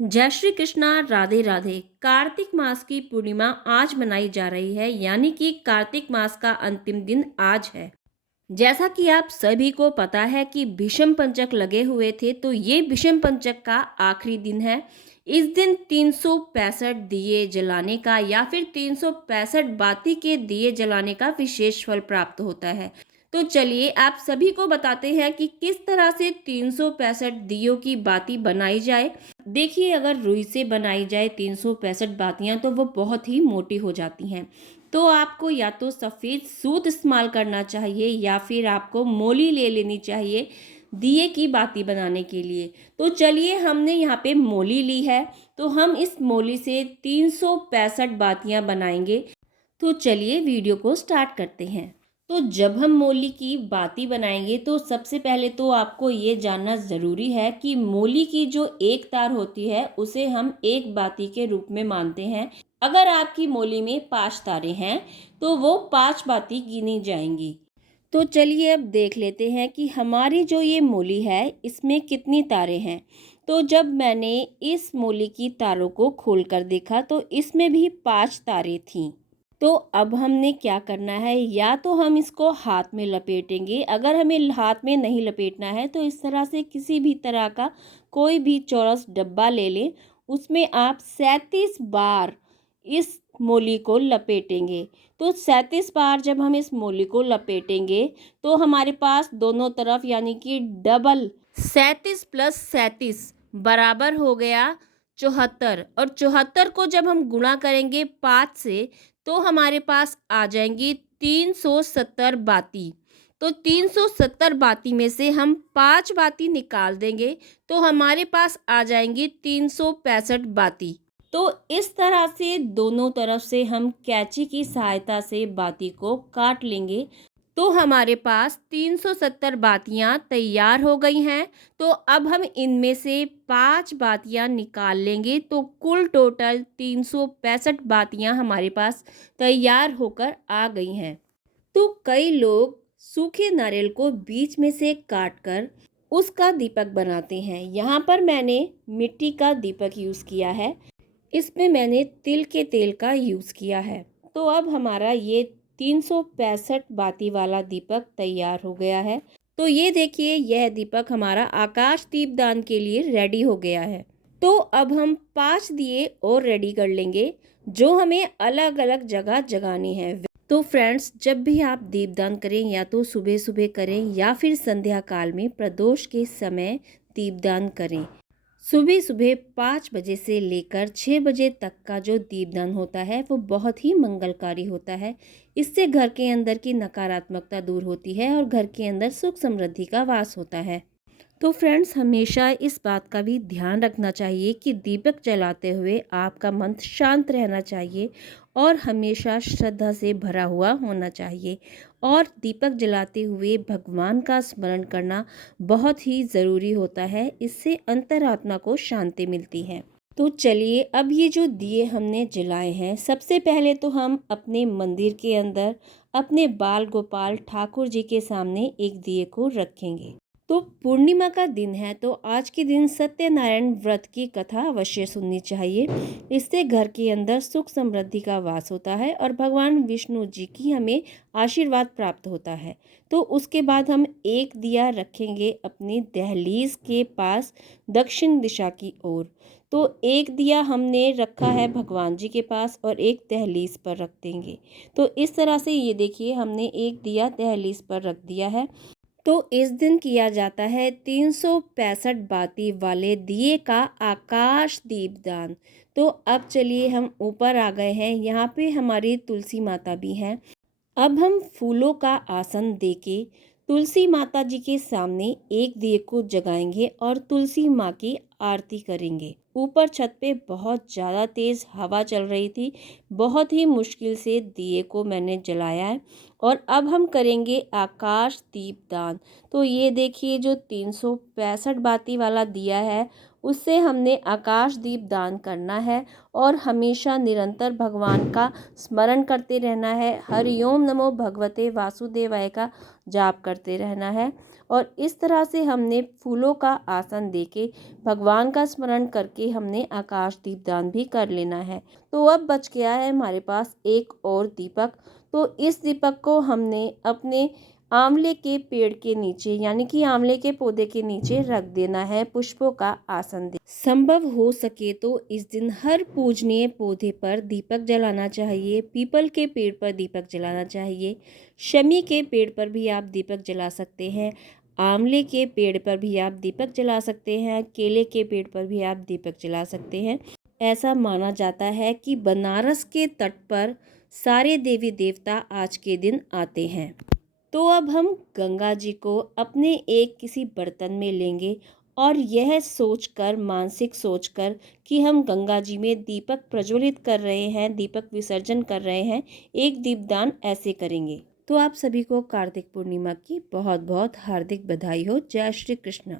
जय श्री कृष्णा, राधे राधे। कार्तिक मास की पूर्णिमा आज मनाई जा रही है, यानी कि कार्तिक मास का अंतिम दिन आज है। जैसा कि आप सभी को पता है कि भीष्म पंचक लगे हुए थे, तो ये भीष्म पंचक का आखिरी दिन है। इस दिन 365 दिए जलाने का या फिर 365 बाती के दिए जलाने का विशेष फल प्राप्त होता है। तो चलिए आप सभी को बताते हैं कि किस तरह से 365 दियों की बाती बनाई जाए। देखिए, अगर रुई से बनाई जाए 365 बातियां तो वो बहुत ही मोटी हो जाती हैं। तो आपको या तो सफ़ेद सूत इस्तेमाल करना चाहिए या फिर आपको मोली ले लेनी चाहिए दिए की बाती बनाने के लिए। तो चलिए, हमने यहाँ पे मोली ली है, तो हम इस मोली से 365 बातियां बनाएंगे। तो चलिए वीडियो को स्टार्ट करते हैं। तो जब हम मोली की बाती बनाएंगे तो सबसे पहले तो आपको ये जानना ज़रूरी है कि मोली की जो एक तार होती है उसे हम एक बाती के रूप में मानते हैं। अगर आपकी मोली में 5 तारें हैं तो वो 5 बाती गिनी जाएंगी। तो चलिए अब देख लेते हैं कि हमारी जो ये मोली है इसमें कितनी तारें हैं। तो जब मैंने इस मोली की तारों को खोलकर देखा तो इसमें भी 5 तारें थीं। तो अब हमने क्या करना है, या तो हम इसको हाथ में लपेटेंगे। अगर हमें हाथ में नहीं लपेटना है तो इस तरह से किसी भी तरह का कोई भी चौरस डब्बा ले लें, उसमें आप 37 बार इस मोली को लपेटेंगे। तो 37 बार जब हम इस मोली को लपेटेंगे तो हमारे पास दोनों तरफ यानी कि डबल 37 प्लस 37 बराबर हो गया 74। और 74 को जब हम गुणा करेंगे 5 से तो हमारे पास आ जाएंगी 370 बाती। तो 370 बाती में से हम 5 बाती निकाल देंगे तो हमारे पास आ जाएंगी 365 बाती। तो इस तरह से दोनों तरफ से हम कैंची की सहायता से बाती को काट लेंगे। तो हमारे पास 370 बातियां तैयार हो गई हैं। तो अब हम इनमें से 5 बातियां निकाल लेंगे तो कुल टोटल 365 बातियां हमारे पास तैयार होकर आ गई हैं। तो कई लोग सूखे नारियल को बीच में से काटकर उसका दीपक बनाते हैं। यहाँ पर मैंने मिट्टी का दीपक यूज़ किया है। इसमें मैंने तिल के तेल का यूज़ किया है। तो अब हमारा ये 365 बाती वाला दीपक तैयार हो गया है। तो ये देखिए, यह दीपक हमारा आकाश दीपदान के लिए रेडी हो गया है। तो अब हम 5 दिए और रेडी कर लेंगे जो हमें अलग अलग जगह जगानी है। तो फ्रेंड्स, जब भी आप दीपदान करें या तो सुबह सुबह करें या फिर संध्या काल में प्रदोष के समय दीपदान करें। सुबह सुबह 5 बजे से लेकर 6 बजे तक का जो दीपदान होता है वो बहुत ही मंगलकारी होता है। इससे घर के अंदर की नकारात्मकता दूर होती है और घर के अंदर सुख समृद्धि का वास होता है। तो फ्रेंड्स, हमेशा इस बात का भी ध्यान रखना चाहिए कि दीपक जलाते हुए आपका मन शांत रहना चाहिए और हमेशा श्रद्धा से भरा हुआ होना चाहिए। और दीपक जलाते हुए भगवान का स्मरण करना बहुत ही ज़रूरी होता है। इससे अंतरात्मा को शांति मिलती है। तो चलिए, अब ये जो दिए हमने जलाए हैं, सबसे पहले तो हम अपने मंदिर के अंदर अपने बाल गोपाल ठाकुर जी के सामने एक दिए को रखेंगे। तो पूर्णिमा का दिन है, तो आज के दिन सत्यनारायण व्रत की कथा अवश्य सुननी चाहिए। इससे घर के अंदर सुख समृद्धि का वास होता है और भगवान विष्णु जी की हमें आशीर्वाद प्राप्त होता है। तो उसके बाद हम एक दिया रखेंगे अपनी दहलीज के पास दक्षिण दिशा की ओर। तो एक दिया हमने रखा है भगवान जी के पास और एक दहलीज पर रख देंगे। तो इस तरह से ये देखिए, हमने एक दिया दहलीज पर रख दिया है। तो इस दिन किया जाता है 365 बाती वाले दिए का आकाश दीपदान। तो अब चलिए, हम ऊपर आ गए हैं। यहाँ पे हमारी तुलसी माता भी हैं। अब हम फूलों का आसन देके तुलसी माता जी के सामने एक दिए को जगाएंगे और तुलसी माँ की आरती करेंगे। ऊपर छत पे बहुत ज़्यादा तेज़ हवा चल रही थी। बहुत ही मुश्किल से दिए को मैंने जलाया है। और अब हम करेंगे आकाश दीपदान। तो ये देखिए, जो 365 बाती वाला दिया है उससे हमने आकाश दीप दान करना है और हमेशा निरंतर भगवान का स्मरण करते रहना है। हरिओम नमो भगवते वासुदेवाय का जाप करते रहना है और इस तरह से हमने फूलों का आसन देके भगवान का स्मरण करके हमने आकाश दीप दान भी कर लेना है। तो अब बच गया है हमारे पास एक और दीपक। तो इस दीपक को हमने अपने आंवले के पेड़ के नीचे यानी कि आंवले के पौधे के नीचे रख देना है, पुष्पों का आसन दे। संभव हो सके तो इस दिन हर पूजनीय पौधे पर दीपक जलाना चाहिए। पीपल के पेड़ पर दीपक जलाना चाहिए। शमी के पेड़ पर भी आप दीपक जला सकते हैं। आंवले के पेड़ पर भी आप दीपक जला सकते हैं। केले के पेड़ पर भी आप दीपक जला सकते हैं। ऐसा माना जाता है कि बनारस के तट पर सारे देवी देवता आज के दिन आते हैं। तो अब हम गंगा जी को अपने एक किसी बर्तन में लेंगे और यह सोचकर, मानसिक सोचकर कि हम गंगा जी में दीपक प्रज्वलित कर रहे हैं, दीपक विसर्जन कर रहे हैं, एक दीपदान ऐसे करेंगे। तो आप सभी को कार्तिक पूर्णिमा की बहुत बहुत हार्दिक बधाई हो। जय श्री कृष्ण।